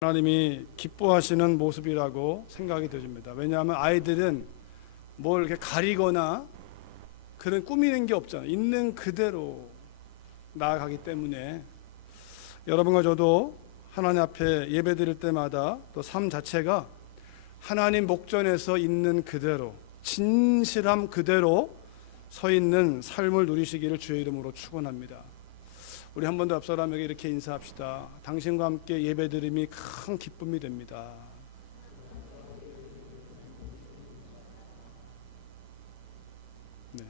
하나님이 기뻐하시는 모습이라고 생각이 들습니다. 왜냐하면 아이들은 뭘 이렇게 가리거나 그런 꾸미는 게 없잖아요. 있는 그대로 나아가기 때문에 여러분과 저도 하나님 앞에 예배 드릴 때마다 또 삶 자체가 하나님 목전에서 있는 그대로, 진실함 그대로 서 있는 삶을 누리시기를 주의 이름으로 축원합니다. 우리 한 번 더 앞 사람에게 이렇게 인사합시다. 당신과 함께 예배드림이 큰 기쁨이 됩니다. 네.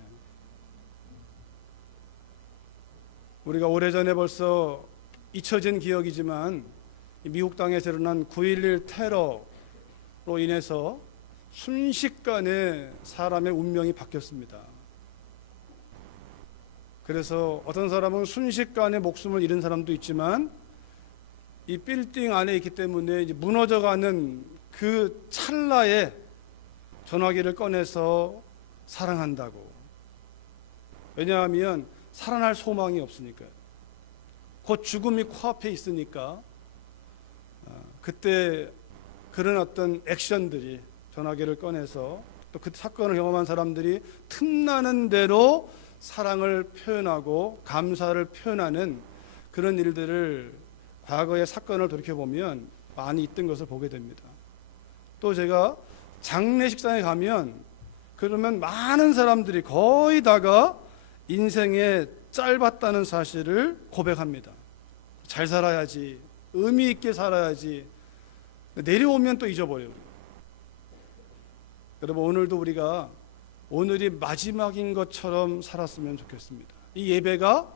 우리가 오래전에 벌써 잊혀진 기억이지만 미국 땅에서 일어난 9.11 테러로 인해서 순식간에 사람의 운명이 바뀌었습니다. 그래서 어떤 사람은 순식간에 목숨을 잃은 사람도 있지만 이 빌딩 안에 있기 때문에 이제 무너져가는 그 찰나에 전화기를 꺼내서 사랑한다고. 왜냐하면 살아날 소망이 없으니까요. 곧 죽음이 코앞에 있으니까 그때 그런 어떤 액션들이 전화기를 꺼내서 또 그 사건을 경험한 사람들이 틈나는 대로 사랑을 표현하고 감사를 표현하는 그런 일들을 과거의 사건을 돌이켜보면 많이 있던 것을 보게 됩니다. 또 제가 장례식장에 가면 그러면 많은 사람들이 거의 다가 인생에 짧았다는 사실을 고백합니다. 잘 살아야지, 의미 있게 살아야지. 내려오면 또 잊어버려요. 여러분, 오늘도 우리가 오늘이 마지막인 것처럼 살았으면 좋겠습니다. 이 예배가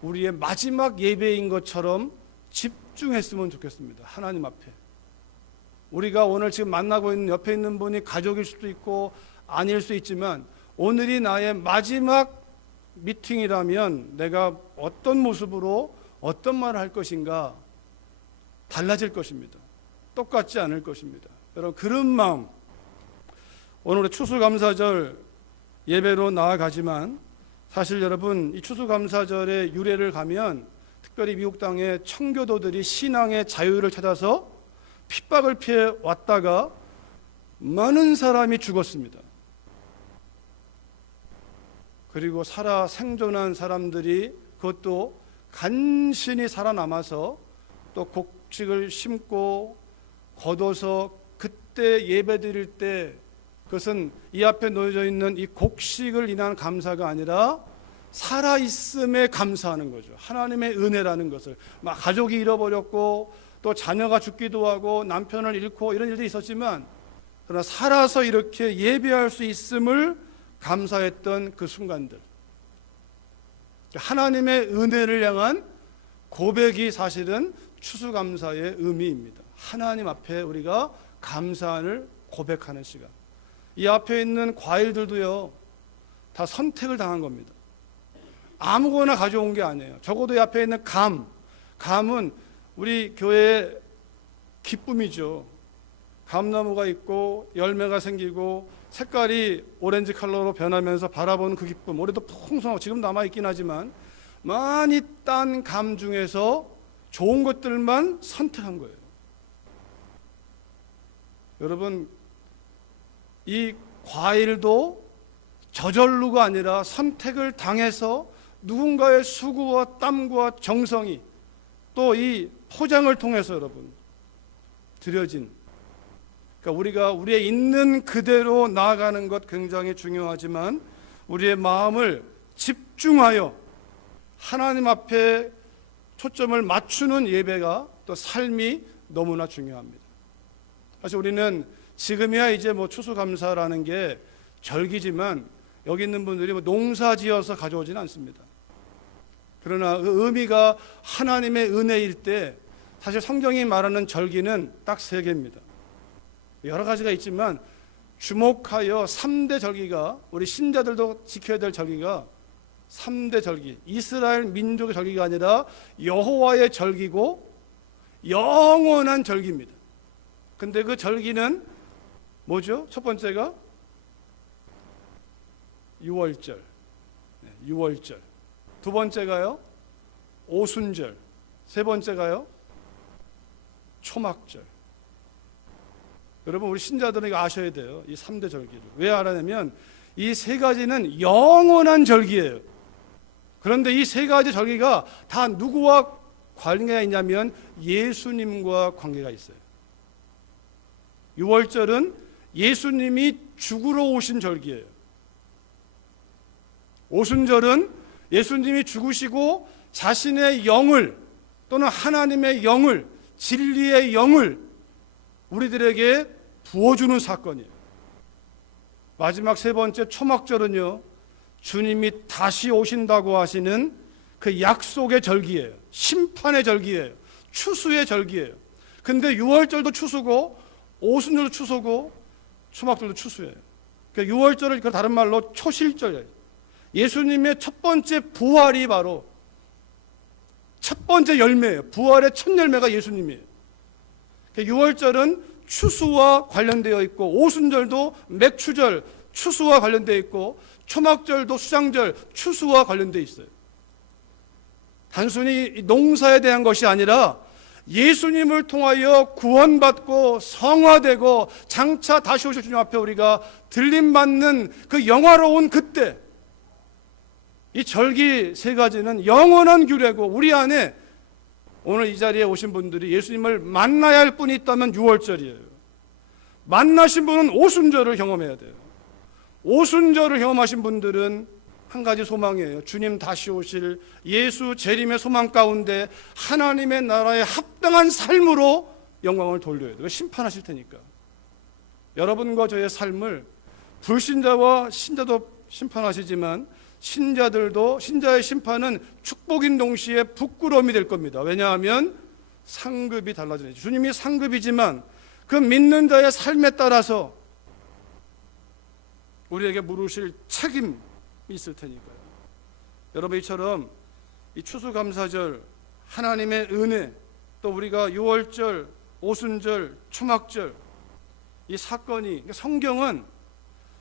우리의 마지막 예배인 것처럼 집중했으면 좋겠습니다. 하나님 앞에. 우리가 오늘 지금 만나고 있는 옆에 있는 분이 가족일 수도 있고 아닐 수 있지만 오늘이 나의 마지막 미팅이라면 내가 어떤 모습으로 어떤 말을 할 것인가 달라질 것입니다. 똑같지 않을 것입니다. 여러분, 그런 마음, 오늘의 추수감사절 예배로 나아가지만 사실 여러분, 이 추수감사절의 유래를 가면 특별히 미국 땅의 청교도들이 신앙의 자유를 찾아서 핍박을 피해 왔다가 많은 사람이 죽었습니다. 그리고 살아 생존한 사람들이 그것도 간신히 살아남아서 또 곡식을 심고 걷어서 그때 예배 드릴 때 그것은 이 앞에 놓여져 있는 이 곡식을 인한 감사가 아니라 살아있음에 감사하는 거죠. 하나님의 은혜라는 것을. 막 가족이 잃어버렸고 또 자녀가 죽기도 하고 남편을 잃고 이런 일들이 있었지만 그러나 살아서 이렇게 예배할 수 있음을 감사했던 그 순간들, 하나님의 은혜를 향한 고백이 사실은 추수감사의 의미입니다. 하나님 앞에 우리가 감사를 고백하는 시간. 이 앞에 있는 과일들도요, 다 선택을 당한 겁니다. 아무거나 가져온 게 아니에요. 적어도 이 앞에 있는 감은 우리 교회의 기쁨이죠. 감나무가 있고 열매가 생기고 색깔이 오렌지 컬러로 변하면서 바라보는 그 기쁨, 올해도 풍성하고 지금 남아있긴 하지만 많이 딴 감 중에서 좋은 것들만 선택한 거예요. 여러분, 이 과일도 저절로가 아니라 선택을 당해서 누군가의 수고와 땀과 정성이 또 이 포장을 통해서 여러분 드려진, 그러니까 우리가 우리의 있는 그대로 나아가는 것 굉장히 중요하지만 우리의 마음을 집중하여 하나님 앞에 초점을 맞추는 예배가 또 삶이 너무나 중요합니다. 사실 우리는 지금이야 이제 추수감사라는 게 절기지만 여기 있는 분들이 농사 지어서 가져오지는 않습니다. 그러나 그 의미가 하나님의 은혜일 때 사실 성경이 말하는 절기는 딱 3개입니다. 여러 가지가 있지만 주목하여 3대 절기가, 우리 신자들도 지켜야 될 절기가 3대 절기, 이스라엘 민족의 절기가 아니라 여호와의 절기고 영원한 절기입니다. 근데 그 절기는 뭐죠? 첫 번째가 유월절, 6월절. 두 번째가요 오순절. 세 번째가요 초막절. 여러분, 우리 신자들은 이거 아셔야 돼요. 이 3대 절기를. 왜 알아냐면 이 세 가지는 영원한 절기예요. 그런데 이 세 가지 절기가 다 누구와 관계가 있냐면 예수님과 관계가 있어요. 유월절은 예수님이 죽으러 오신 절기예요. 오순절은 예수님이 죽으시고 자신의 영을 또는 하나님의 영을, 진리의 영을 우리들에게 부어주는 사건이에요. 마지막 세 번째 초막절은요, 주님이 다시 오신다고 하시는 그 약속의 절기예요. 심판의 절기예요. 추수의 절기예요. 근데 유월절도 추수고 오순절도 추수고 초막절도 추수예요. 그러니까 유월절을 다른 말로 초실절이에요. 예수님의 첫 번째 부활이 바로 첫 번째 열매예요. 부활의 첫 열매가 예수님이에요. 그러니까 유월절은 추수와 관련되어 있고 오순절도 맥추절, 추수와 관련되어 있고 초막절도 수장절, 추수와 관련되어 있어요. 단순히 농사에 대한 것이 아니라 예수님을 통하여 구원받고 성화되고 장차 다시 오실 주님 앞에 우리가 들림받는 그 영화로운 그때, 이 절기 세 가지는 영원한 규례고 우리 안에 오늘 이 자리에 오신 분들이 예수님을 만나야 할 분이 있다면 유월절이에요. 만나신 분은 오순절을 경험해야 돼요. 오순절을 경험하신 분들은 한 가지 소망이에요. 주님 다시 오실 예수 재림의 소망 가운데 하나님의 나라에 합당한 삶으로 영광을 돌려야 돼요. 심판하실 테니까. 여러분과 저의 삶을 불신자와 신자도 심판하시지만 신자들도, 신자의 심판은 축복인 동시에 부끄러움이 될 겁니다. 왜냐하면 상급이 달라지죠. 주님이 상급이지만 그 믿는 자의 삶에 따라서 우리에게 물으실 책임이 있을 테니까요. 여러분, 이처럼 이 추수감사절, 하나님의 은혜, 또 우리가 유월절, 오순절, 초막절, 이 사건이, 성경은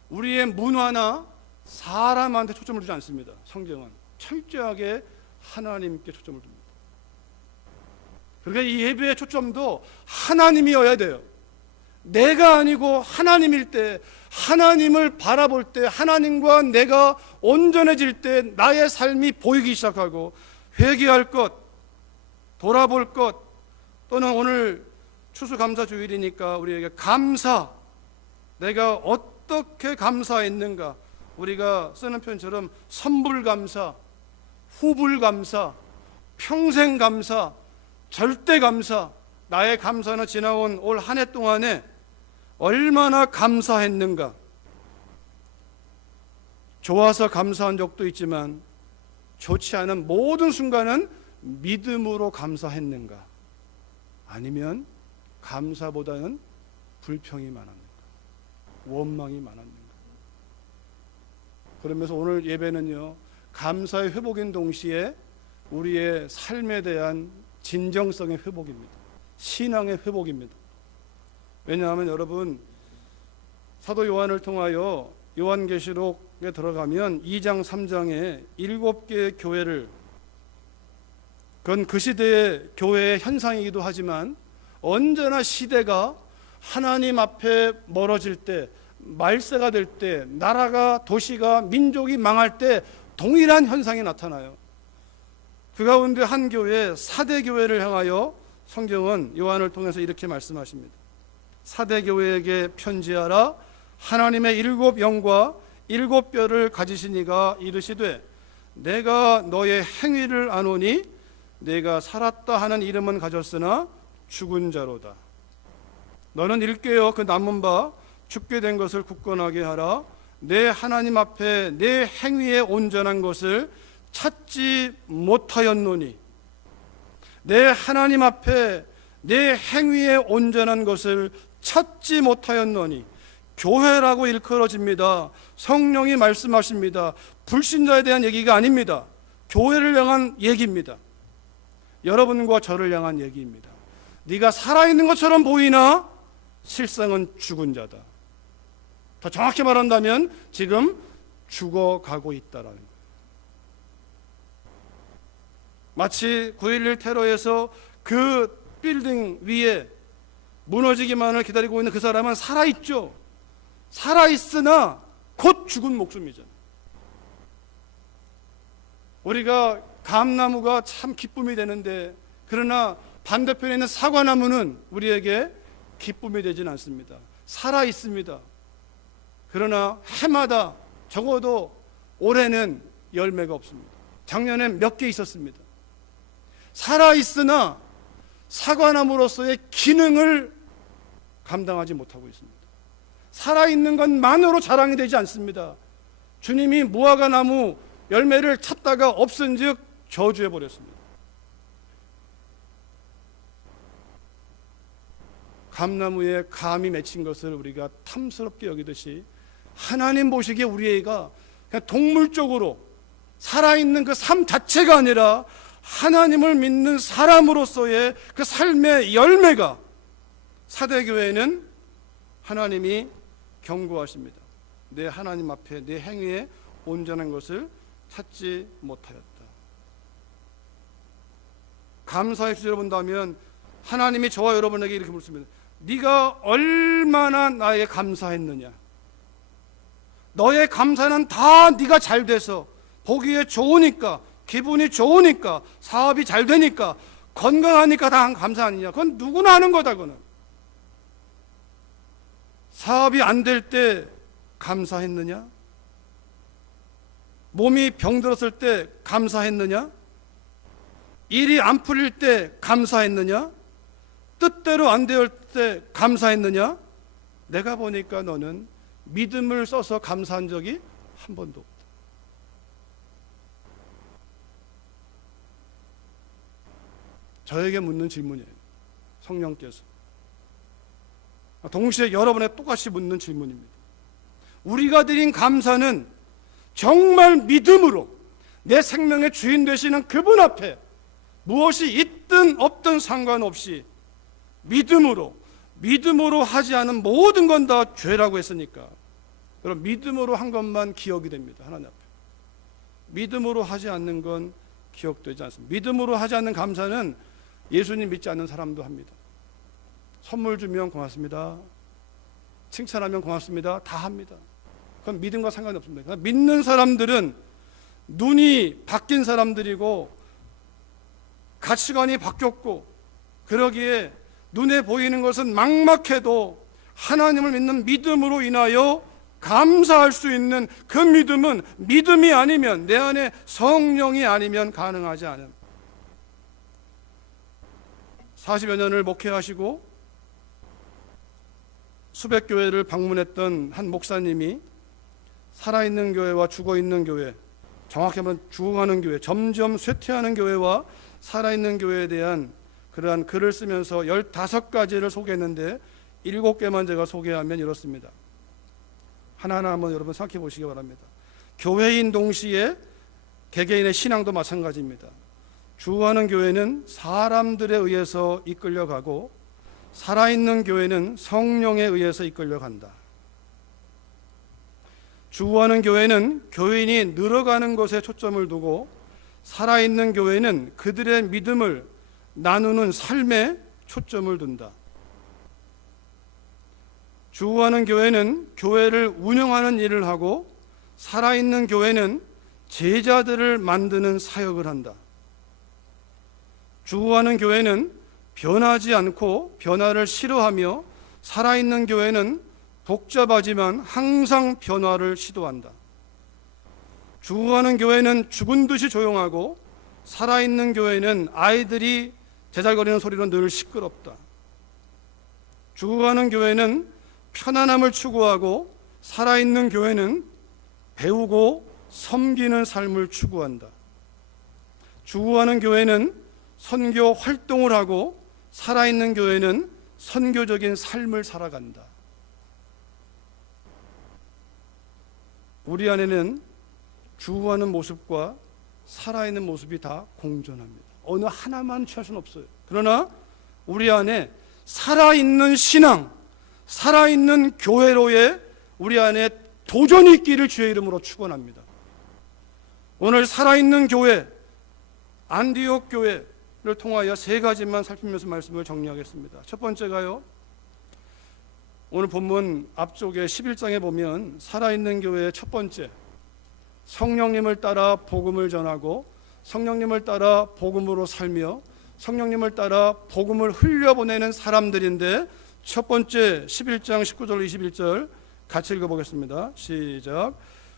우리의 문화나 사람한테 초점을 두지 않습니다. 성경은 철저하게 하나님께 초점을 둡니다. 그러니까 이 예배의 초점도 하나님이어야 돼요. 내가 아니고 하나님일 때, 하나님을 바라볼 때, 하나님과 내가 온전해질 때 나의 삶이 보이기 시작하고 회개할 것, 돌아볼 것, 또는 오늘 추수감사주일이니까 우리에게 감사, 내가 어떻게 감사했는가, 우리가 쓰는 표현처럼 선불감사, 후불감사, 평생감사, 절대감사, 나의 감사는 지나온 올 한 해 동안에 얼마나 감사했는가. 좋아서 감사한 적도 있지만 좋지 않은 모든 순간은 믿음으로 감사했는가, 아니면 감사보다는 불평이 많았는가, 원망이 많았는가. 그러면서 오늘 예배는요, 감사의 회복인 동시에 우리의 삶에 대한 진정성의 회복입니다. 신앙의 회복입니다. 왜냐하면 여러분, 사도 요한을 통하여 요한계시록에 들어가면 2장 3장에 7개의 교회를, 그건 그 시대의 교회의 현상이기도 하지만 언제나 시대가 하나님 앞에 멀어질 때, 말세가 될 때, 나라가, 도시가, 민족이 망할 때 동일한 현상이 나타나요. 그 가운데 한 교회, 사대 교회를 향하여 성경은 요한을 통해서 이렇게 말씀하십니다. 사대 교회에게 편지하라. 하나님의 7 영과 7 뼈를 가지신 이가 이르시되, 내가 너의 행위를 아노니 내가 살았다 하는 이름은 가졌으나 죽은 자로다. 너는 일깨어 그 남은 바 죽게 된 것을 굳건하게 하라. 내 하나님 앞에 내 행위에 온전한 것을 찾지 못하였노니, 내 하나님 앞에 내 행위에 온전한 것을 찾지 못하였노니. 교회라고 일컬어집니다. 성령이 말씀하십니다. 불신자에 대한 얘기가 아닙니다. 교회를 향한 얘기입니다. 여러분과 저를 향한 얘기입니다. 네가 살아있는 것처럼 보이나 실상은 죽은 자다. 더 정확히 말한다면 지금 죽어가고 있다라는 거예요. 마치 9.11 테러에서 그 빌딩 위에 무너지기만을 기다리고 있는 그 사람은 살아있죠. 살아있으나 곧 죽은 목숨이죠. 우리가 감나무가 참 기쁨이 되는데, 그러나 반대편에 있는 사과나무는 우리에게 기쁨이 되진 않습니다. 살아있습니다. 그러나 해마다 적어도 올해는 열매가 없습니다. 작년엔 몇 개 있었습니다. 살아있으나 사과나무로서의 기능을 감당하지 못하고 있습니다. 살아있는 것만으로 자랑이 되지 않습니다. 주님이 무화과 나무 열매를 찾다가 없은즉 저주해 버렸습니다. 감나무에 감이 맺힌 것을 우리가 탐스럽게 여기듯이 하나님 보시기에 우리 애가 그냥 동물적으로 살아있는 그 삶 자체가 아니라 하나님을 믿는 사람으로서의 그 삶의 열매가, 사대교회는 하나님이 경고하십니다. 내 하나님 앞에 내 행위에 온전한 것을 찾지 못하였다. 감사의 수제를 본다면 하나님이 저와 여러분에게 이렇게 묻습니다. 네가 얼마나 나에게 감사했느냐? 너의 감사는 다 네가 잘 돼서, 보기에 좋으니까, 기분이 좋으니까, 사업이 잘 되니까, 건강하니까 다 감사 아니냐? 그건 누구나 하는 거다. 그거는 사업이 안 될 때 감사했느냐? 몸이 병들었을 때 감사했느냐? 일이 안 풀릴 때 감사했느냐? 뜻대로 안 될 때 감사했느냐? 내가 보니까 너는 믿음을 써서 감사한 적이 한 번도 없다. 저에게 묻는 질문이에요. 성령께서 동시에 여러분의 똑같이 묻는 질문입니다. 우리가 드린 감사는 정말 믿음으로 내 생명의 주인 되시는 그분 앞에 무엇이 있든 없든 상관없이 믿음으로 하지 않은 모든 건 다 죄라고 했으니까, 여러분, 믿음으로 한 것만 기억이 됩니다. 하나님 앞에 믿음으로 하지 않는 건 기억되지 않습니다. 믿음으로 하지 않는 감사는 예수님 믿지 않는 사람도 합니다. 선물 주면 고맙습니다, 칭찬하면 고맙습니다, 다 합니다. 그건 믿음과 상관이 없습니다. 그러니까 믿는 사람들은 눈이 바뀐 사람들이고 가치관이 바뀌었고, 그러기에 눈에 보이는 것은 막막해도 하나님을 믿는 믿음으로 인하여 감사할 수 있는 그 믿음은 믿음이 아니면, 내 안에 성령이 아니면 가능하지 않은, 40여 년을 목회하시고 수백 교회를 방문했던 한 목사님이 살아있는 교회와 죽어있는 교회, 정확히 하면 죽어가는 교회, 점점 쇠퇴하는 교회와 살아있는 교회에 대한 그러한 글을 쓰면서 15가지를 소개했는데 7개만 제가 소개하면 이렇습니다. 하나하나 한번 여러분 생각해 보시기 바랍니다. 교회인 동시에 개개인의 신앙도 마찬가지입니다. 주하는 교회는 사람들에 의해서 이끌려가고 살아있는 교회는 성령에 의해서 이끌려간다. 주하는 교회는 교인이 늘어가는 것에 초점을 두고 살아있는 교회는 그들의 믿음을 나누는 삶에 초점을 둔다. 주하는 교회는 교회를 운영하는 일을 하고 살아있는 교회는 제자들을 만드는 사역을 한다. 주하는 교회는 변하지 않고 변화를 싫어하며 살아있는 교회는 복잡하지만 항상 변화를 시도한다. 주하는 교회는 죽은 듯이 조용하고 살아있는 교회는 아이들이 제잘거리는 소리로 늘 시끄럽다. 주하는 교회는 편안함을 추구하고 살아있는 교회는 배우고 섬기는 삶을 추구한다. 주하는 교회는 선교 활동을 하고 살아있는 교회는 선교적인 삶을 살아간다. 우리 안에는 주하는 모습과 살아있는 모습이 다 공존합니다. 어느 하나만 취할 수는 없어요. 그러나 우리 안에 살아있는 신앙, 살아있는 교회로의 우리 안에 도전이 있기를 주의 이름으로 축원합니다. 오늘 살아있는 교회, 안디옥 교회를 통하여 3가지만 살피면서 말씀을 정리하겠습니다. 첫 번째가요, 오늘 본문 앞쪽에 11장에 보면 살아있는 교회의 첫 번째, 성령님을 따라 복음을 전하고 성령님을 따라 복음으로 살며 성령님을 따라 복음을 흘려보내는 사람들인데, 첫 번째 11장 19절 21절 같이 읽어보겠습니다. 시작.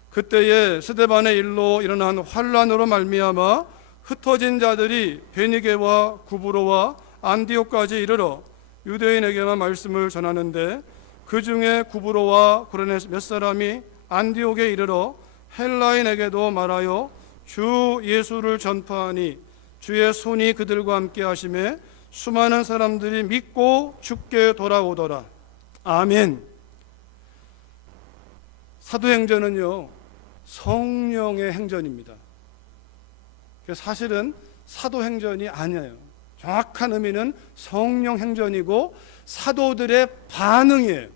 그때에 스데반의 일로 일어난 환란으로 말미암아 흩어진 자들이 베니게와 구브로와 안디옥까지 이르러 유대인에게만 말씀을 전하는데, 그 중에 구브로와 구레네 몇 사람이 안디옥에 이르러 헬라인에게도 말하여 주 예수를 전파하니 주의 손이 그들과 함께 하심에 수많은 사람들이 믿고 주께 돌아오더라. 아멘. 사도행전은요, 성령의 행전입니다. 사실은 사도행전이 아니에요. 정확한 의미는 성령 행전이고 사도들의 반응이에요.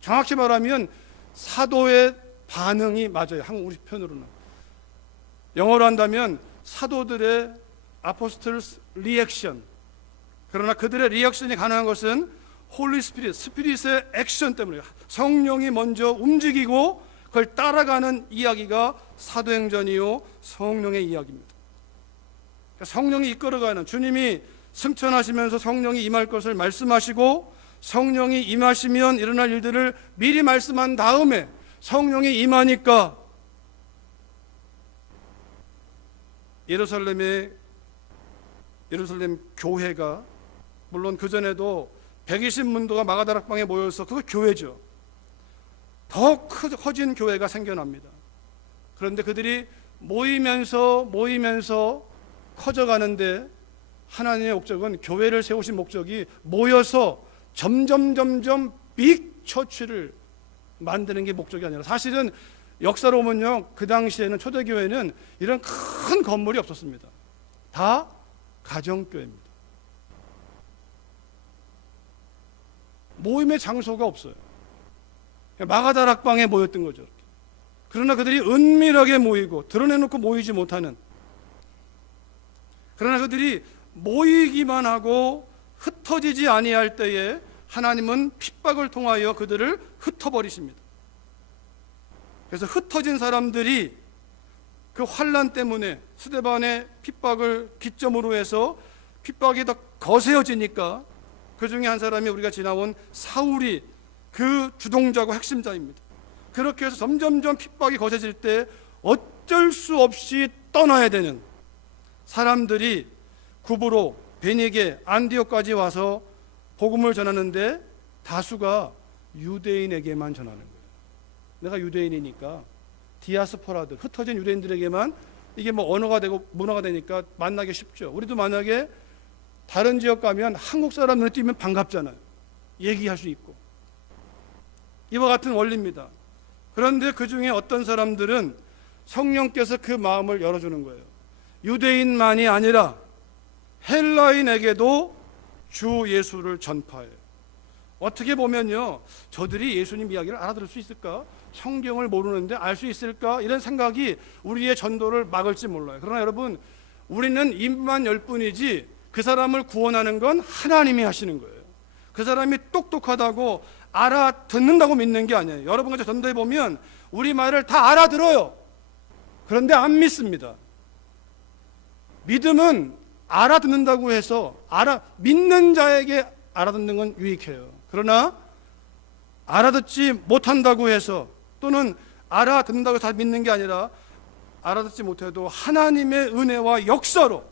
정확히 말하면 사도의 반응이 맞아요. 한국 우리 표현으로는. 영어로 한다면 사도들의 아포스톨스 리액션. 그러나 그들의 리액션이 가능한 것은 홀리 스피릿, 스피릿의 액션 때문에, 성령이 먼저 움직이고 그걸 따라가는 이야기가 사도행전이요 성령의 이야기입니다. 성령이 이끌어가는, 주님이 승천하시면서 성령이 임할 것을 말씀하시고 성령이 임하시면 일어날 일들을 미리 말씀한 다음에 성령이 임하니까 예루살렘 교회가, 물론 그전에도 120문도가 마가다락방에 모여서 그거 교회죠. 더 커진 교회가 생겨납니다. 그런데 그들이 모이면서 커져가는데 하나님의 목적은, 교회를 세우신 목적이 모여서 점점 빅 처치를 만드는 게 목적이 아니라, 사실은 역사로 보면요, 그 당시에는 초대교회는 이런 큰 건물이 없었습니다. 다 가정교회입니다. 모임의 장소가 없어요. 마가다락방에 모였던 거죠. 그러나 그들이 은밀하게 모이고 드러내놓고 모이지 못하는, 그러나 그들이 모이기만 하고 흩어지지 아니할 때에 하나님은 핍박을 통하여 그들을 흩어버리십니다. 그래서 흩어진 사람들이 그 환난 때문에 스데반의 핍박을 기점으로 해서 핍박이 더 거세어지니까 그 중에 한 사람이 우리가 지나온 사울이 그 주동자고 핵심자입니다. 그렇게 해서 점점 핍박이 거세질 때 어쩔 수 없이 떠나야 되는 사람들이 구브로, 베니게, 안디옥까지 와서 복음을 전하는데 다수가 유대인에게만 전하는 거예요. 내가 유대인이니까 디아스포라들, 흩어진 유대인들에게만 이게 뭐 언어가 되고 문화가 되니까 만나기 쉽죠. 우리도 만약에 다른 지역 가면 한국 사람 눈에 띄면 반갑잖아요. 얘기할 수 있고. 이와 같은 원리입니다. 그런데 그 중에 어떤 사람들은 성령께서 그 마음을 열어주는 거예요. 유대인만이 아니라 헬라인에게도 주 예수를 전파해요. 어떻게 보면요, 저들이 예수님 이야기를 알아들을 수 있을까? 성경을 모르는데 알 수 있을까? 이런 생각이 우리의 전도를 막을지 몰라요. 그러나 여러분, 우리는 입만 열 뿐이지 그 사람을 구원하는 건 하나님이 하시는 거예요. 그 사람이 똑똑하다고 알아듣는다고 믿는 게 아니에요. 여러분과 저 전도해 보면 우리 말을 다 알아들어요. 그런데 안 믿습니다. 믿음은 알아듣는다고 해서 믿는 자에게 알아듣는 건 유익해요. 그러나 알아듣지 못한다고 해서, 또는 알아듣는다고 해서 다 믿는 게 아니라 알아듣지 못해도 하나님의 은혜와 역사로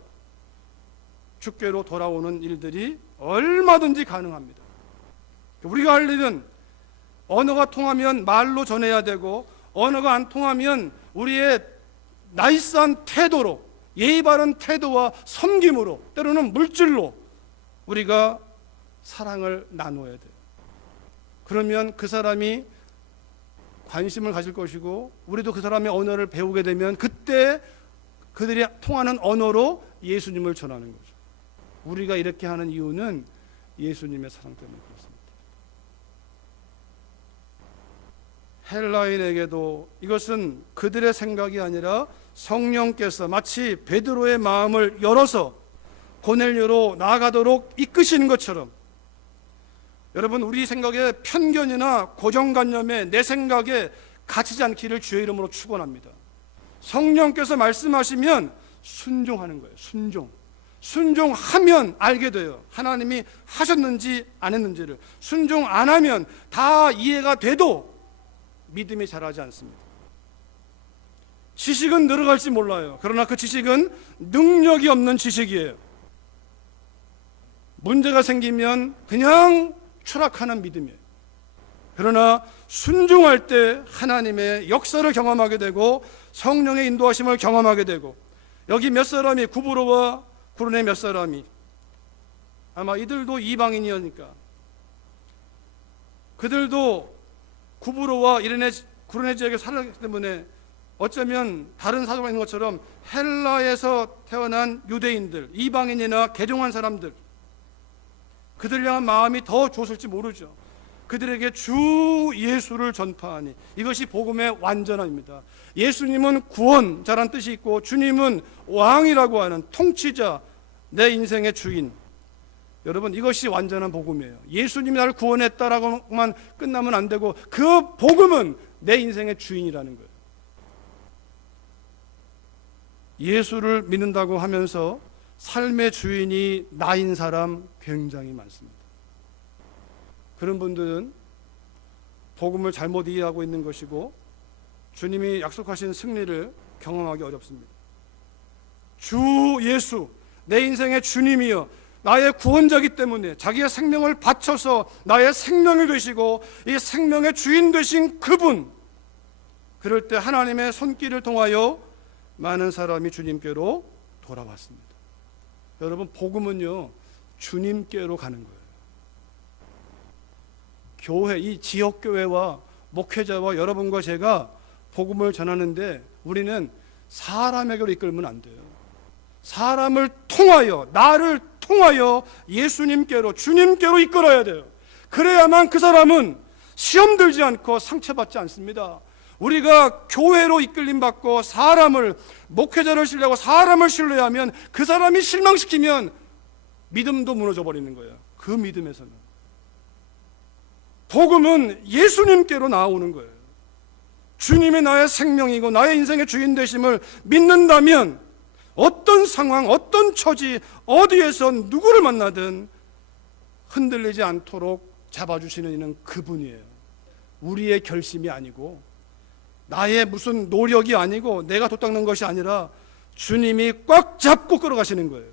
주께로 돌아오는 일들이 얼마든지 가능합니다. 우리가 할 일은 언어가 통하면 말로 전해야 되고, 언어가 안 통하면 우리의 나이스한 태도로, 예의 바른 태도와 섬김으로, 때로는 물질로 우리가 사랑을 나누어야 돼요. 그러면 그 사람이 관심을 가질 것이고, 우리도 그 사람의 언어를 배우게 되면 그때 그들이 통하는 언어로 예수님을 전하는 거죠. 우리가 이렇게 하는 이유는 예수님의 사랑 때문에 그렇습니다. 헬라인에게도 이것은 그들의 생각이 아니라 성령께서 마치 베드로의 마음을 열어서 고넬료로 나아가도록 이끄시는 것처럼, 여러분, 우리 생각에 편견이나 고정관념에 내 생각에 갇히지 않기를 주의 이름으로 축원합니다. 성령께서 말씀하시면 순종하는 거예요. 순종하면 알게 돼요. 하나님이 하셨는지 안 했는지를. 순종 안 하면 다 이해가 돼도 믿음이 자라지 않습니다. 지식은 늘어갈지 몰라요. 그러나 그 지식은 능력이 없는 지식이에요. 문제가 생기면 그냥 추락하는 믿음이에요. 그러나 순종할 때 하나님의 역사를 경험하게 되고 성령의 인도하심을 경험하게 되고, 여기 몇 사람이, 구브로와 구르네 몇 사람이, 아마 이들도 이방인이니까 그들도 구브로와 구르네 지역에 살았기 때문에 어쩌면 다른 사도가 있는 것처럼 헬라에서 태어난 유대인들, 이방인이나 개종한 사람들, 그들을 향한 마음이 더 좋았을지 모르죠. 그들에게 주 예수를 전파하니 이것이 복음의 완전함입니다. 예수님은 구원자란 뜻이 있고 주님은 왕이라고 하는 통치자, 내 인생의 주인. 여러분, 이것이 완전한 복음이에요. 예수님이 나를 구원했다라고만 끝나면 안 되고 그 복음은 내 인생의 주인이라는 거예요. 예수를 믿는다고 하면서 삶의 주인이 나인 사람 굉장히 많습니다. 그런 분들은 복음을 잘못 이해하고 있는 것이고 주님이 약속하신 승리를 경험하기 어렵습니다. 주 예수, 내 인생의 주님이여 나의 구원자이기 때문에 자기의 생명을 바쳐서 나의 생명이 되시고 이 생명의 주인 되신 그분, 그럴 때 하나님의 손길을 통하여 많은 사람이 주님께로 돌아왔습니다. 여러분, 복음은요 주님께로 가는 거예요. 교회, 이 지역교회와 목회자와 여러분과 제가 복음을 전하는데 우리는 사람에게로 이끌면 안 돼요. 사람을 통하여, 나를 통하여 예수님께로, 주님께로 이끌어야 돼요. 그래야만 그 사람은 시험 들지 않고 상처받지 않습니다. 우리가 교회로 이끌림 받고 사람을, 목회자를 신뢰하고 사람을 신뢰하면 그 사람이 실망시키면 믿음도 무너져 버리는 거예요. 그 믿음에서는. 복음은 예수님께로 나오는 거예요. 주님이 나의 생명이고 나의 인생의 주인 되심을 믿는다면 어떤 상황, 어떤 처지, 어디에서 누구를 만나든 흔들리지 않도록 잡아주시는 이는 그분이에요. 우리의 결심이 아니고 나의 무슨 노력이 아니고 내가 도닦는 것이 아니라 주님이 꽉 잡고 끌어가시는 거예요.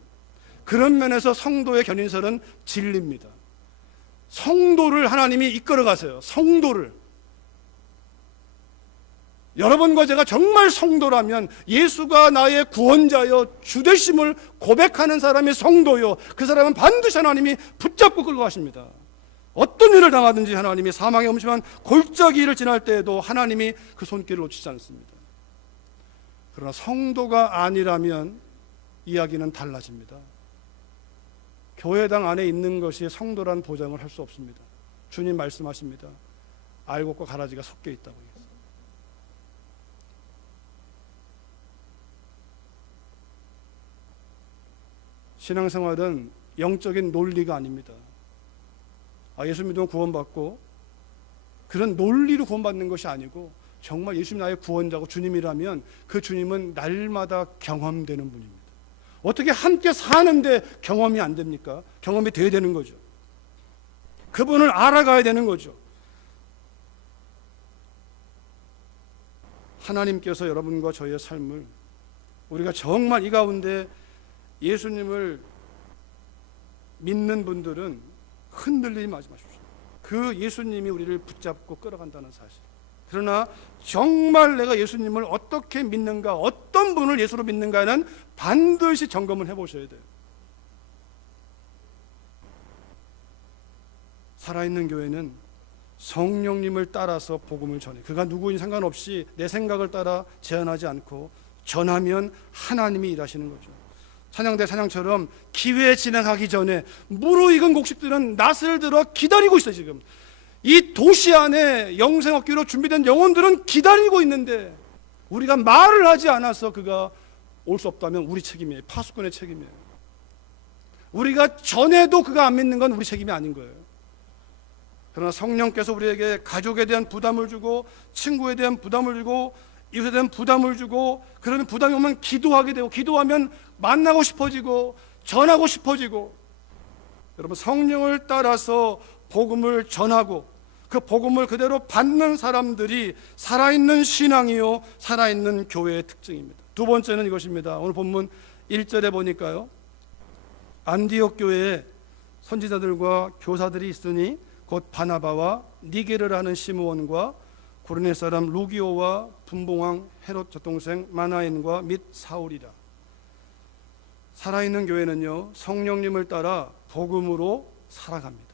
그런 면에서 성도의 견인설은 진리입니다. 성도를 하나님이 이끌어가세요. 성도를. 여러분과 제가 정말 성도라면 예수가 나의 구원자여 주되심을 고백하는 사람이 성도요, 그 사람은 반드시 하나님이 붙잡고 끌고 가십니다. 어떤 일을 당하든지 하나님이 사망의 엄심한 골짜기를 지날 때에도 하나님이 그 손길을 놓치지 않습니다. 그러나 성도가 아니라면 이야기는 달라집니다. 교회당 안에 있는 것이 성도란 보장을 할 수 없습니다. 주님 말씀하십니다. 알곡과 가라지가 섞여 있다고. 신앙생활은 영적인 논리가 아닙니다. 예수 믿으면 구원받고 그런 논리로 구원받는 것이 아니고 정말 예수님 나의 구원자고 주님이라면 그 주님은 날마다 경험되는 분입니다. 어떻게 함께 사는데 경험이 안 됩니까? 경험이 돼야 되는 거죠. 그분을 알아가야 되는 거죠. 하나님께서 여러분과 저희의 삶을, 우리가 정말 이 가운데 예수님을 믿는 분들은 흔들리지 마십시오. 그 예수님이 우리를 붙잡고 끌어간다는 사실. 그러나 정말 내가 예수님을 어떻게 믿는가, 어떤 분을 예수로 믿는가는 반드시 점검을 해보셔야 돼요. 살아있는 교회는 성령님을 따라서 복음을 전해. 그가 누구인 상관없이 내 생각을 따라 제한하지 않고 전하면 하나님이 일하시는 거죠. 찬양대 찬양처럼 기회 진행하기 전에 무르익은 곡식들은 낫을 들어 기다리고 있어요. 지금 이 도시 안에 영생 얻기로 준비된 영혼들은 기다리고 있는데 우리가 말을 하지 않아서 그가 올 수 없다면 우리 책임이에요. 파수꾼의 책임이에요. 우리가 전에도 그가 안 믿는 건 우리 책임이 아닌 거예요. 그러나 성령께서 우리에게 가족에 대한 부담을 주고 친구에 대한 부담을 주고 이웃에 대한 부담을 주고, 그러면 부담이 오면 기도하게 되고, 기도하면 만나고 싶어지고 전하고 싶어지고, 여러분 성령을 따라서 복음을 전하고 그 복음을 그대로 받는 사람들이 살아있는 신앙이요 살아있는 교회의 특징입니다. 두 번째는 이것입니다. 오늘 본문 1절에 보니까요, 안디옥 교회에 선지자들과 교사들이 있으니 곧 바나바와 니게르를 하는 시므온과 구레네 사람 루기오와 분봉왕 헤롯 젖동생 마나엔과 및 사울이라. 살아있는 교회는요 성령님을 따라 복음으로 살아갑니다.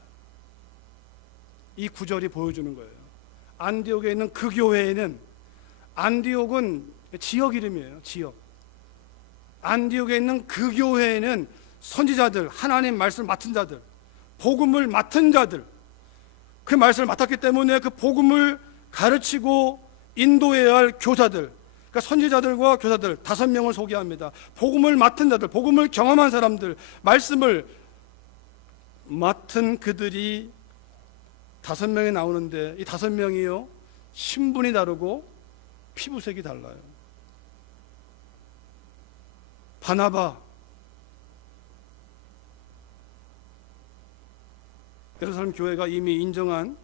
이 구절이 보여주는 거예요. 안디옥에 있는 그 교회에는, 안디옥은 지역 이름이에요. 지역. 안디옥에 있는 그 교회에는 선지자들, 하나님 말씀을 맡은 자들, 복음을 맡은 자들, 그 말씀을 맡았기 때문에 그 복음을 가르치고 인도해야 할 교사들, 그러니까 선지자들과 교사들 5명을 소개합니다. 복음을 맡은 자들, 복음을 경험한 사람들, 말씀을 맡은 그들이 5명이 나오는데, 이 5명이요 신분이 다르고 피부색이 달라요. 바나바, 예루살렘 교회가 이미 인정한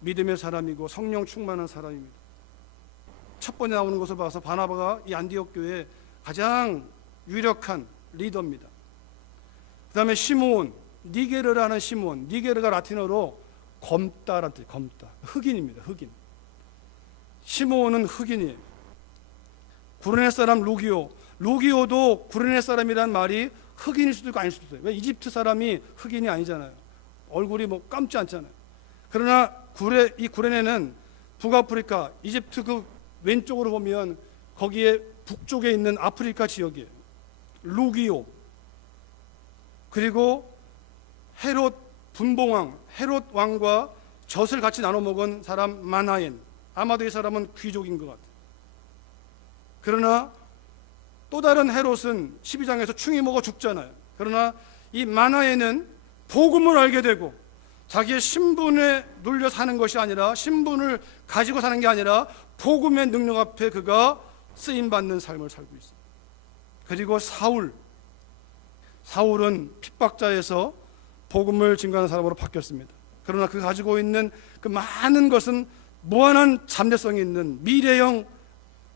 믿음의 사람이고 성령 충만한 사람입니다. 첫 번째 나오는 것을 봐서 바나바가 이 안디옥 교회의 가장 유력한 리더입니다. 그 다음에 시므온, 니게르라는 시므온, 니게르가 라틴어로 검다라는 뜻, 검다, 흑인입니다. 흑인. 시므온은 흑인이에요. 구레네 사람 루기오, 루기오도 구레네 사람이란 말이 흑인일 수도 있고 아닐 수도 있어요. 왜? 이집트 사람이 흑인이 아니잖아요. 얼굴이 뭐 감지 않잖아요. 그러나 이 구레네는 북아프리카, 이집트 그 왼쪽으로 보면 거기에 북쪽에 있는 아프리카 지역이에요. 루기오, 그리고 헤롯 분봉왕, 헤롯 왕과 젖을 같이 나눠 먹은 사람 마나엔, 아마도 이 사람은 귀족인 것 같아요. 그러나 또 다른 헤롯은 12장에서 충이 먹어 죽잖아요. 그러나 이 마나엔은 복음을 알게 되고 자기의 신분에 눌려 사는 것이 아니라, 신분을 가지고 사는 게 아니라 복음의 능력 앞에 그가 쓰임받는 삶을 살고 있어요. 그리고 사울은 핍박자에서 복음을 증거하는 사람으로 바뀌었습니다. 그러나 그 가지고 있는 그 많은 것은 무한한 잠재성이 있는 미래형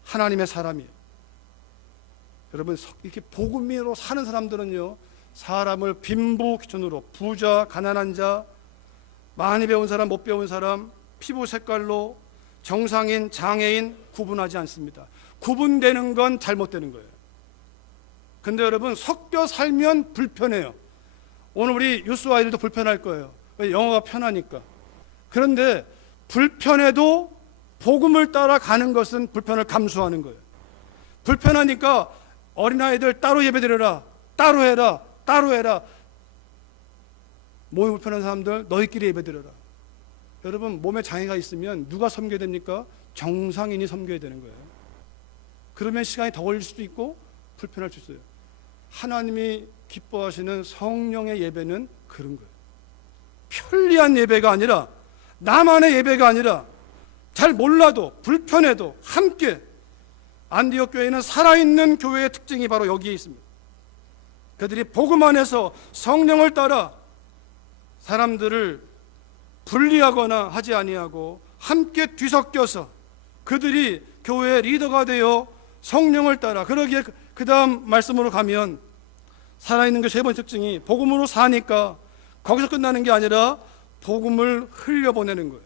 하나님의 사람이에요. 여러분, 이렇게 복음으로 사는 사람들은요 사람을 빈부귀천으로, 부자, 가난한 자, 많이 배운 사람, 못 배운 사람, 피부 색깔로, 정상인, 장애인 구분하지 않습니다. 구분되는 건 잘못되는 거예요. 근데 여러분, 섞여 살면 불편해요. 오늘 우리 유스 아이들도 불편할 거예요. 왜? 영어가 편하니까. 그런데 불편해도 복음을 따라 가는 것은 불편을 감수하는 거예요. 불편하니까 어린아이들 따로 예배드려라, 따로 해라, 따로 해라. 몸이 불편한 사람들 너희끼리 예배드려라. 여러분, 몸에 장애가 있으면 누가 섬겨야 됩니까? 정상인이 섬겨야 되는 거예요. 그러면 시간이 더 걸릴 수도 있고 불편할 수 있어요. 하나님이 기뻐하시는 성령의 예배는 그런 거예요. 편리한 예배가 아니라, 나만의 예배가 아니라, 잘 몰라도 불편해도 함께. 안디옥 교회는 살아있는 교회의 특징이 바로 여기에 있습니다. 그들이 복음 안에서 성령을 따라 사람들을 분리하거나 하지 아니하고 함께 뒤섞여서 그들이 교회의 리더가 되어 성령을 따라, 그러기에 그 다음 말씀으로 가면 살아있는 그 세 번째 특징이 복음으로 사니까 거기서 끝나는 게 아니라 복음을 흘려보내는 거예요.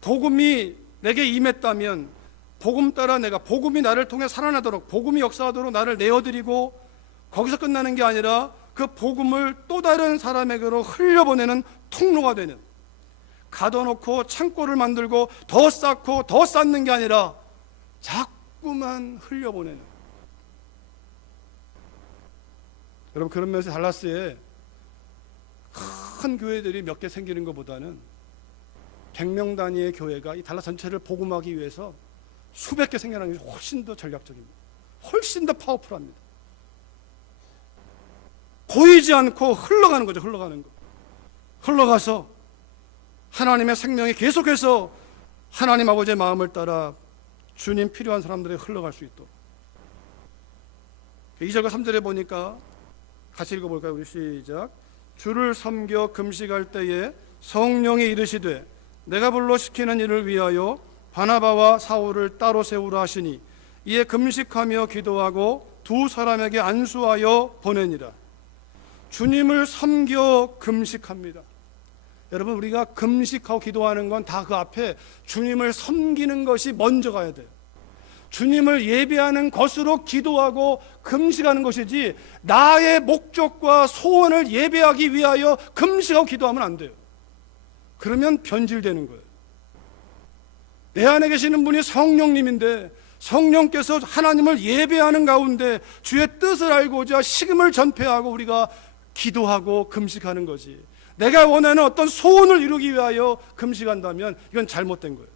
복음이 내게 임했다면 복음 따라 내가, 복음이 나를 통해 살아나도록, 복음이 역사하도록 나를 내어드리고, 거기서 끝나는 게 아니라 그 복음을 또 다른 사람에게로 흘려보내는 통로가 되는, 가둬놓고 창고를 만들고 더 쌓고 더 쌓는 게 아니라 자꾸만 흘려보내는. 여러분, 그런 면에서 달라스에 큰 교회들이 몇 개 생기는 것보다는 100명 단위의 교회가 이 달라스 전체를 복음하기 위해서 수백 개 생겨나는 것이 훨씬 더 전략적입니다. 훨씬 더 파워풀합니다. 보이지 않고 흘러가는 거죠. 흘러가는 거. 흘러가서 하나님의 생명이 계속해서 하나님 아버지의 마음을 따라 주님 필요한 사람들에게 흘러갈 수 있도록. 2절과 3절에 보니까 같이 읽어볼까요? 우리 시작. 주를 섬겨 금식할 때에 성령이 이르시되 내가 불러 시키는 일을 위하여 바나바와 사울을 따로 세우라 하시니 이에 금식하며 기도하고 두 사람에게 안수하여 보내니라. 주님을 섬겨 금식합니다. 여러분, 우리가 금식하고 기도하는 건 다 그 앞에 주님을 섬기는 것이 먼저 가야 돼요. 주님을 예배하는 것으로 기도하고 금식하는 것이지 나의 목적과 소원을 예배하기 위하여 금식하고 기도하면 안 돼요. 그러면 변질되는 거예요. 내 안에 계시는 분이 성령님인데 성령께서 하나님을 예배하는 가운데 주의 뜻을 알고자 식음을 전폐하고 우리가 기도하고 금식하는 거지, 내가 원하는 어떤 소원을 이루기 위하여 금식한다면 이건 잘못된 거예요.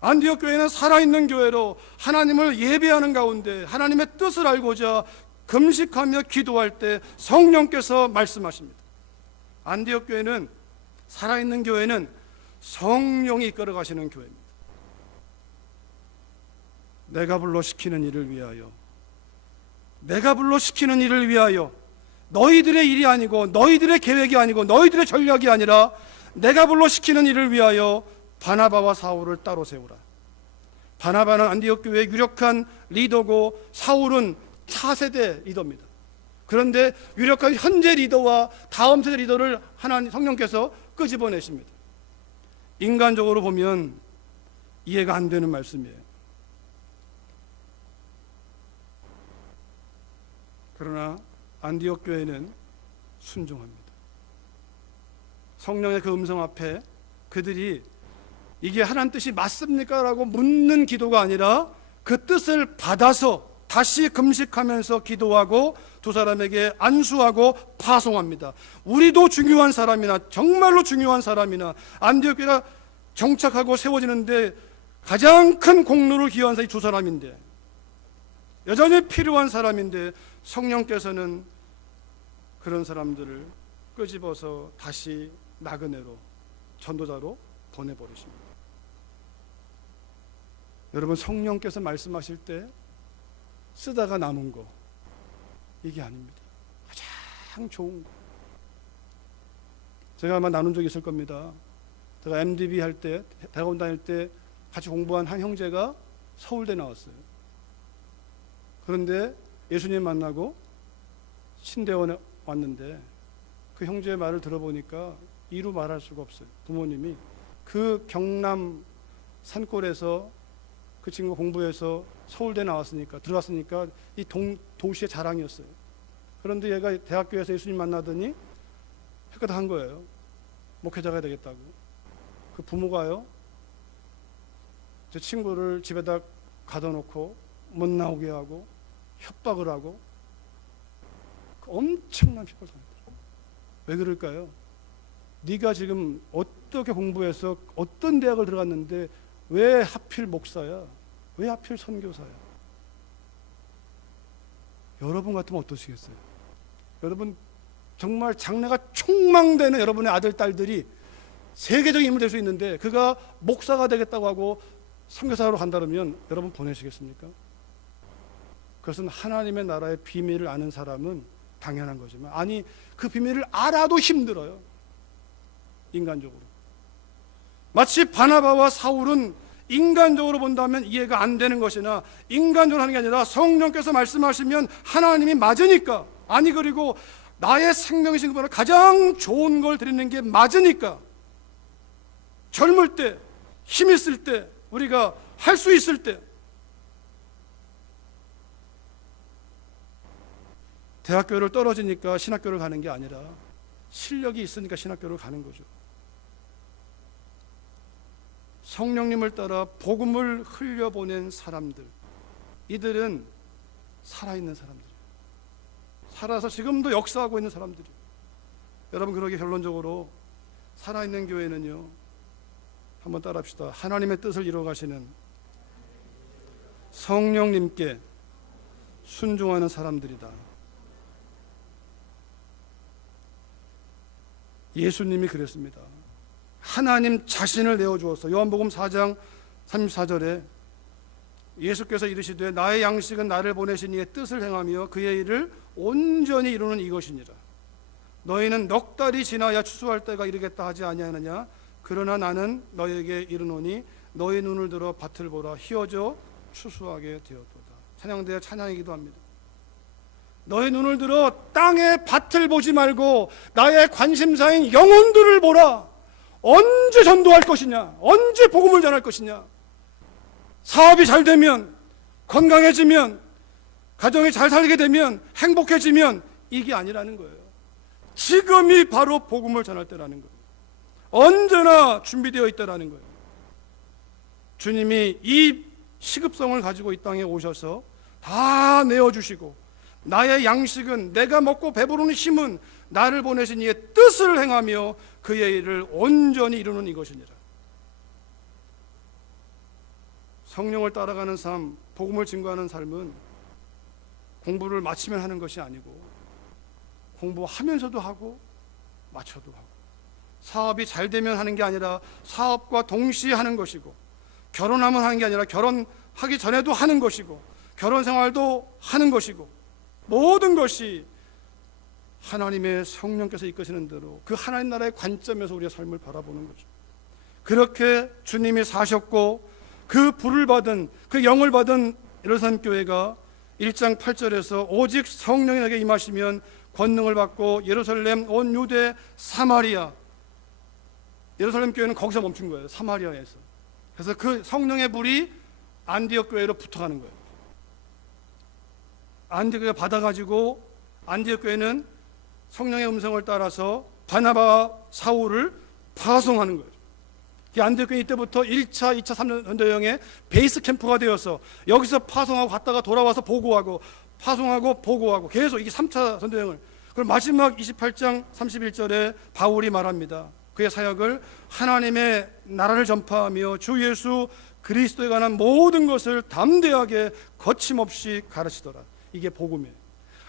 안디옥 교회는 살아있는 교회로 하나님을 예배하는 가운데 하나님의 뜻을 알고자 금식하며 기도할 때 성령께서 말씀하십니다. 안디옥 교회는, 살아있는 교회는 성령이 이끌어 가시는 교회입니다. 내가 불러 시키는 일을 위하여, 내가 불러 시키는 일을 위하여, 너희들의 일이 아니고 너희들의 계획이 아니고 너희들의 전략이 아니라 내가 불러 시키는 일을 위하여 바나바와 사울을 따로 세우라. 바나바는 안디옥 교회의 유력한 리더고 사울은 차세대 리더입니다. 그런데 유력한 현재 리더와 다음 세대 리더를 하나님 성령께서 끄집어내십니다. 인간적으로 보면 이해가 안 되는 말씀이에요. 그러나 안디옥 교회는 순종합니다. 성령의 그 음성 앞에 그들이 이게 하나님 뜻이 맞습니까? 라고 묻는 기도가 아니라 그 뜻을 받아서 다시 금식하면서 기도하고 두 사람에게 안수하고 파송합니다. 우리도 중요한 사람이나 정말로 중요한 사람이나 안디옥 교회가 정착하고 세워지는데 가장 큰 공로를 기여한 사람이 두 사람인데, 여전히 필요한 사람인데 성령께서는 그런 사람들을 끄집어서 다시 나그네로, 전도자로 보내버리십니다. 여러분, 성령께서 말씀하실 때 쓰다가 남은 거, 이게 아닙니다. 가장 좋은 거. 제가 아마 나눈 적이 있을 겁니다. 제가 MDB 할 때, 대학원 다닐 때 같이 공부한 한 형제가 서울대 나왔어요. 그런데 예수님 만나고 신대원에 왔는데 그 형제의 말을 들어보니까 이루 말할 수가 없어요. 부모님이 그 경남 산골에서 그 친구 공부해서 서울대 나왔으니까, 들어갔으니까 이 도시의 자랑이었어요. 그런데 얘가 대학교에서 예수님 만나더니 헷갈한 거예요. 목회자가 되겠다고. 그 부모가요, 제 친구를 집에다 가둬놓고 못 나오게 하고 협박을 하고 엄청난 핍박을 합니다. 왜 그럴까요? 네가 지금 어떻게 공부해서 어떤 대학을 들어갔는데 왜 하필 목사야? 왜 하필 선교사야? 여러분 같으면 어떠시겠어요? 여러분 정말 장래가 촉망되는 여러분의 아들, 딸들이 세계적인 인물이 될 수 있는데 그가 목사가 되겠다고 하고 선교사로 간다 그러면 여러분 보내시겠습니까? 그것은 하나님의 나라의 비밀을 아는 사람은 당연한 거지만, 아니 그 비밀을 알아도 힘들어요. 인간적으로. 마치 바나바와 사울은 인간적으로 본다면 이해가 안 되는 것이나 인간적으로 하는 게 아니라 성령께서 말씀하시면 하나님이 맞으니까, 아니 그리고 나의 생명이신 그보다 가장 좋은 걸 드리는 게 맞으니까, 젊을 때, 힘 있을 때, 우리가 할 수 있을 때, 대학교를 떨어지니까 신학교를 가는 게 아니라 실력이 있으니까 신학교를 가는 거죠. 성령님을 따라 복음을 흘려보낸 사람들, 이들은 살아있는 사람들이에요. 살아서 지금도 역사하고 있는 사람들이에요. 여러분, 그러게 결론적으로 살아있는 교회는요, 한번 따라합시다. 하나님의 뜻을 이루어가시는 성령님께 순종하는 사람들이다. 예수님이 그랬습니다. 하나님 자신을 내어주었어. 요한복음 4장 34절에 예수께서 이르시되 나의 양식은 나를 보내신 이의 뜻을 행하며 그의 일을 온전히 이루는 이것이니라. 너희는 넉 달이 지나야 추수할 때가 이르겠다 하지 아니하느냐. 그러나 나는 너희에게 이르노니 너희 눈을 들어 밭을 보라. 희어져 추수하게 되었도다. 찬양대에 찬양이기도 합니다. 너희 눈을 들어 땅의 밭을 보지 말고 나의 관심사인 영혼들을 보라. 언제 전도할 것이냐, 언제 복음을 전할 것이냐. 사업이 잘 되면, 건강해지면, 가정이 잘 살게 되면, 행복해지면 이게 아니라는 거예요. 지금이 바로 복음을 전할 때라는 거예요. 언제나 준비되어 있다라는 거예요. 주님이 이 시급성을 가지고 이 땅에 오셔서 다 내어주시고, 나의 양식은, 내가 먹고 배부르는 힘은 나를 보내신 이의 뜻을 행하며 그의 일을 온전히 이루는 이것이니라. 성령을 따라가는 삶, 복음을 증거하는 삶은 공부를 마치면 하는 것이 아니고 공부하면서도 하고 마쳐도 하고, 사업이 잘 되면 하는 게 아니라 사업과 동시에 하는 것이고, 결혼하면 하는 게 아니라 결혼하기 전에도 하는 것이고, 결혼 생활도 하는 것이고, 모든 것이 하나님의 성령께서 이끄시는 대로 그 하나님 나라의 관점에서 우리의 삶을 바라보는 거죠. 그렇게 주님이 사셨고 그 불을 받은, 그 영을 받은 예루살렘 교회가 1장 8절에서 오직 성령이 내게 임하시면 권능을 받고 예루살렘, 온 유대, 사마리아, 예루살렘 교회는 거기서 멈춘 거예요. 사마리아에서. 그래서 그 성령의 불이 안디옥 교회로 붙어가는 거예요. 안디옥 교회가 받아가지고 안디옥 교회는 성령의 음성을 따라서 바나바와 사울을 파송하는 거예요. 안디옥 교회 이때부터 1차, 2차, 3차 전도여행의 베이스 캠프가 되어서 여기서 파송하고 갔다가 돌아와서 보고하고, 파송하고 보고하고, 계속 이게 3차 전도여행을. 그럼 마지막 28장 31절에 바울이 말합니다. 그의 사역을 하나님의 나라를 전파하며 주 예수 그리스도에 관한 모든 것을 담대하게 거침없이 가르치더라. 이게 복음이에요.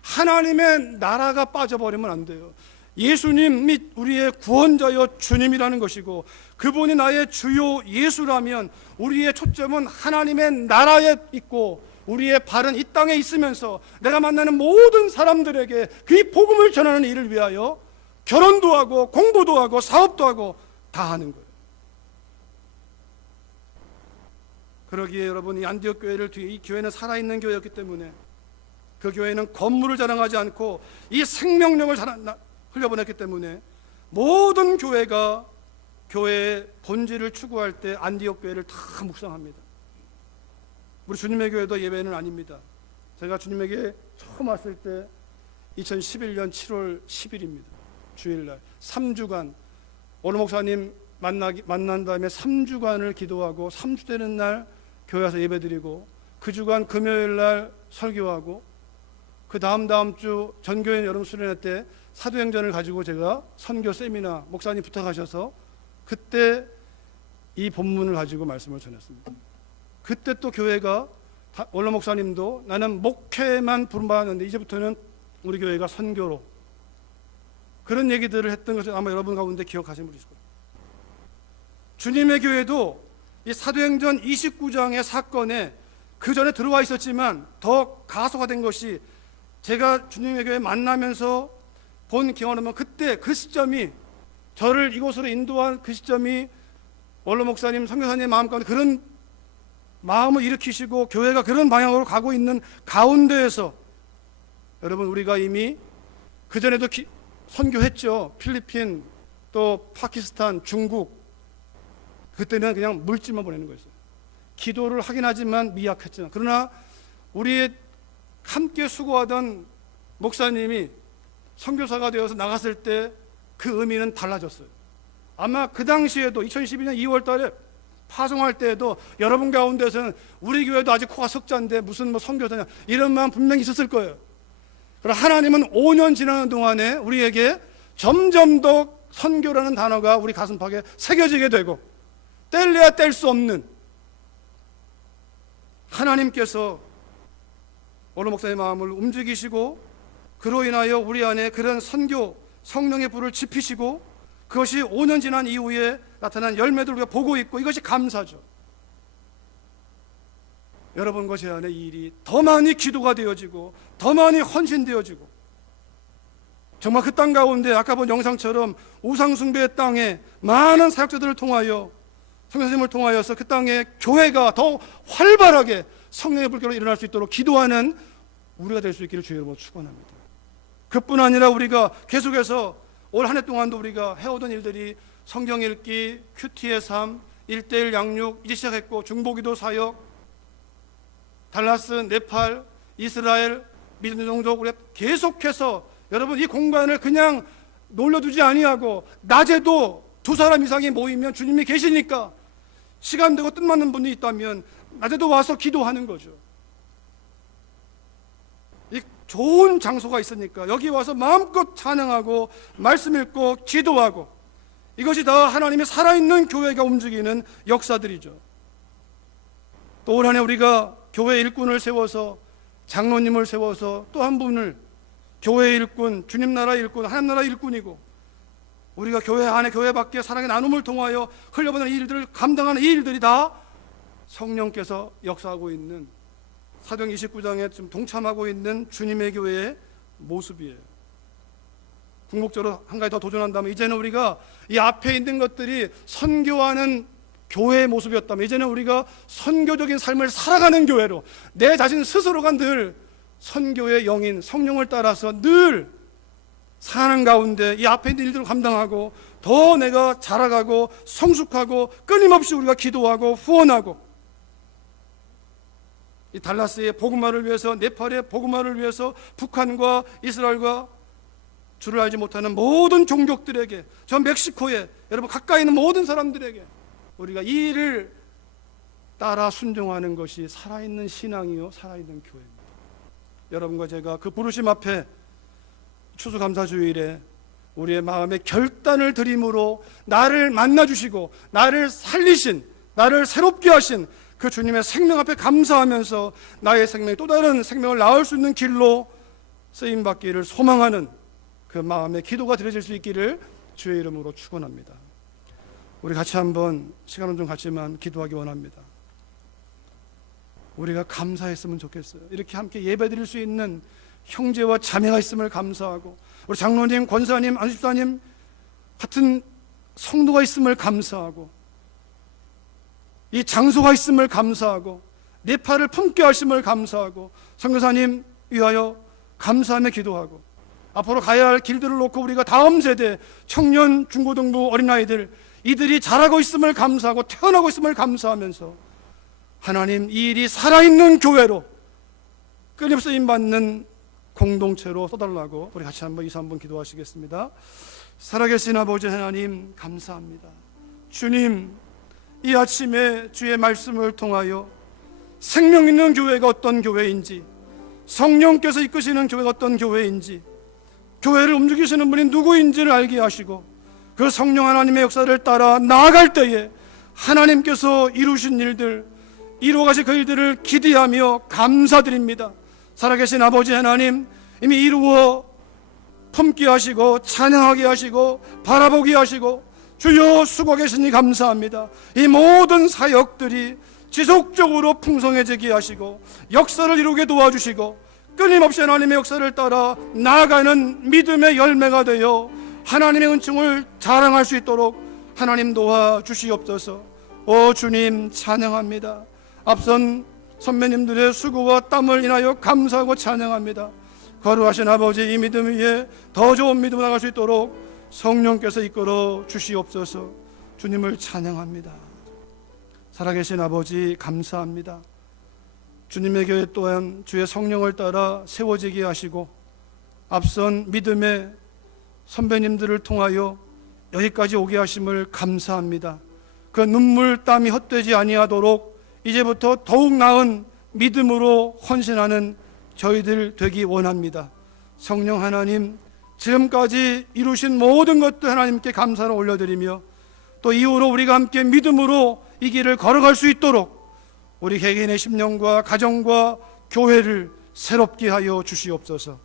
하나님의 나라가 빠져버리면 안 돼요. 예수님 및 우리의 구원자여 주님이라는 것이고, 그분이 나의 주요 예수라면 우리의 초점은 하나님의 나라에 있고, 우리의 발은 이 땅에 있으면서 내가 만나는 모든 사람들에게 그 복음을 전하는 일을 위하여 결혼도 하고 공부도 하고 사업도 하고 다 하는 거예요. 그러기에 여러분, 이 안디옥 교회를 뒤에, 이 교회는 살아있는 교회였기 때문에 그 교회는 건물을 자랑하지 않고 이 생명력을 흘려보냈기 때문에 모든 교회가 교회의 본질을 추구할 때 안디옥 교회를 다 묵상합니다. 우리 주님의 교회도 예배는 아닙니다. 제가 주님에게 처음 왔을 때 2011년 7월 10일입니다. 주일날 3주간 오늘 목사님 만난 다음에 3주간을 기도하고 3주 되는 날 교회 와서 예배드리고, 그 주간 금요일날 설교하고, 그 다음 주 전교인 여름 수련회 때 사도행전을 가지고 제가 선교 세미나 목사님 부탁하셔서 그때 이 본문을 가지고 말씀을 전했습니다. 그때 또 교회가, 원로 목사님도 나는 목회만 부름받았는데 이제부터는 우리 교회가 선교로, 그런 얘기들을 했던 것을 아마 여러분 가운데 기억하시는 분이 있을 거예요. 주님의 교회도 이 사도행전 29장의 사건에 그 전에 들어와 있었지만 더 가소화된 것이, 제가 주님의 교회 만나면서 본 경험은 그때 그 시점이, 저를 이곳으로 인도한 그 시점이 원로 목사님, 선교사님의 마음 가운데 그런 마음을 일으키시고 교회가 그런 방향으로 가고 있는 가운데에서, 여러분 우리가 이미 그전에도 선교했죠. 필리핀, 또 파키스탄, 중국. 그때는 그냥 물질만 보내는 거였어요. 기도를 하긴 하지만 미약했잖아. 그러나 우리 함께 수고하던 목사님이 선교사가 되어서 나갔을 때 그 의미는 달라졌어요. 아마 그 당시에도 2012년 2월 달에 파송할 때에도 여러분 가운데서는 우리 교회도 아직 코가 석자인데 무슨 뭐 선교사냐 이런 마음 분명히 있었을 거예요. 그러나 하나님은 5년 지나는 동안에 우리에게 점점 더 선교라는 단어가 우리 가슴팍에 새겨지게 되고, 뗄래야 뗄 수 없는, 하나님께서 오늘 목사의 마음을 움직이시고 그로 인하여 우리 안에 그런 선교 성령의 불을 지피시고 그것이 5년 지난 이후에 나타난 열매들 우리가 보고 있고, 이것이 감사죠. 여러분과 제 안에 이 일이 더 많이 기도가 되어지고 더 많이 헌신되어지고, 정말 그 땅 가운데 아까 본 영상처럼 우상숭배의 땅에 많은 사역자들을 통하여, 성령님을 통하여서 그 땅에 교회가 더 활발하게 성령의 불길로 일어날 수 있도록 기도하는 우리가 될 수 있기를 주의 이름으로 축원합니다. 그뿐 아니라 우리가 계속해서 올 한 해 동안도 우리가 해오던 일들이 성경 읽기, 큐티의 삶, 1:1 양육 이제 시작했고, 중보기도 사역, 달라스, 네팔, 이스라엘, 믿음의 종족, 우리가 계속해서 여러분 이 공간을 그냥 놀려두지 아니하고, 낮에도 2사람 이상이 모이면 주님이 계시니까 시간 되고 뜻맞는 분이 있다면 낮에도 와서 기도하는 거죠. 이 좋은 장소가 있으니까 여기 와서 마음껏 찬양하고 말씀 읽고 기도하고, 이것이 다 하나님의 살아있는 교회가 움직이는 역사들이죠. 또 올 한 해 우리가 교회 일꾼을 세워서, 장로님을 세워서 또 한 분을 교회 일꾼, 주님 나라 일꾼, 하나님 나라 일꾼이고, 우리가 교회 안에 교회 밖에 사랑의 나눔을 통하여 흘려보내는 일들을 감당하는 이 일들이 다 성령께서 역사하고 있는, 사도행 29장에 지금 동참하고 있는 주님의 교회의 모습이에요. 궁극적으로 한 가지 더 도전한다면, 이제는 우리가 이 앞에 있는 것들이 선교하는 교회의 모습이었다면, 이제는 우리가 선교적인 삶을 살아가는 교회로, 내 자신 스스로가 늘 선교의 영인 성령을 따라서 늘 사는 가운데 이 앞에 있는 일들을 감당하고 더 내가 자라가고 성숙하고, 끊임없이 우리가 기도하고 후원하고, 이 달라스의 복음화를 위해서, 네팔의 복음화를 위해서, 북한과 이스라엘과 주를 알지 못하는 모든 종족들에게, 저 멕시코에 여러분 가까이 있는 모든 사람들에게 우리가 이 일을 따라 순종하는 것이 살아있는 신앙이요 살아있는 교회입니다. 여러분과 제가 그 부르심 앞에 추수감사주일에 우리의 마음에 결단을 드림으로 나를 만나주시고 나를 살리신, 나를 새롭게 하신 그 주님의 생명 앞에 감사하면서 나의 생명이 또 다른 생명을 낳을 수 있는 길로 쓰임받기를 소망하는 그 마음의 기도가 드려질 수 있기를 주의 이름으로 축원합니다. 우리 같이 한번 시간은 좀 같지만 기도하기 원합니다. 우리가 감사했으면 좋겠어요. 이렇게 함께 예배드릴 수 있는 형제와 자매가 있음을 감사하고, 우리 장로님, 권사님, 안수집사님 같은 성도가 있음을 감사하고, 이 장소가 있음을 감사하고, 네팔을 품게 하심을 감사하고, 선교사님 위하여 감사하며 기도하고, 앞으로 가야 할 길들을 놓고 우리가 다음 세대 청년, 중고등부, 어린아이들 이들이 자라고 있음을 감사하고 태어나고 있음을 감사하면서 하나님 이 일이 살아있는 교회로 끊임없이 쓰임받는 공동체로 써달라고 우리 같이 한번 2, 3분 기도하시겠습니다. 살아계신 아버지 하나님 감사합니다. 주님, 이 아침에 주의 말씀을 통하여 생명 있는 교회가 어떤 교회인지, 성령께서 이끄시는 교회가 어떤 교회인지, 교회를 움직이시는 분이 누구인지를 알게 하시고 그 성령 하나님의 역사를 따라 나아갈 때에 하나님께서 이루신 일들, 이루어가신 그 일들을 기대하며 감사드립니다. 살아계신 아버지 하나님, 이미 이루어 품게 하시고 찬양하게 하시고 바라보게 하시고 주여 수고 계시니 감사합니다. 이 모든 사역들이 지속적으로 풍성해지게 하시고 역사를 이루게 도와주시고 끊임없이 하나님의 역사를 따라 나아가는 믿음의 열매가 되어 하나님의 은총을 자랑할 수 있도록 하나님 도와주시옵소서. 오 주님 찬양합니다. 앞선 선배님들의 수고와 땀을 인하여 감사하고 찬양합니다. 거룩하신 아버지, 이 믿음 위에 더 좋은 믿음으로 나갈 수 있도록 성령께서 이끌어 주시옵소서. 주님을 찬양합니다. 살아계신 아버지 감사합니다. 주님의 교회 또한 주의 성령을 따라 세워지게 하시고 앞선 믿음의 선배님들을 통하여 여기까지 오게 하심을 감사합니다. 그 눈물 땀이 헛되지 아니하도록 이제부터 더욱 나은 믿음으로 헌신하는 저희들 되기 원합니다. 성령 하나님, 지금까지 이루신 모든 것도 하나님께 감사를 올려드리며 또 이후로 우리가 함께 믿음으로 이 길을 걸어갈 수 있도록 우리 개개인의 심령과 가정과 교회를 새롭게 하여 주시옵소서.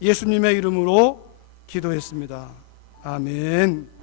예수님의 이름으로 기도했습니다. 아멘.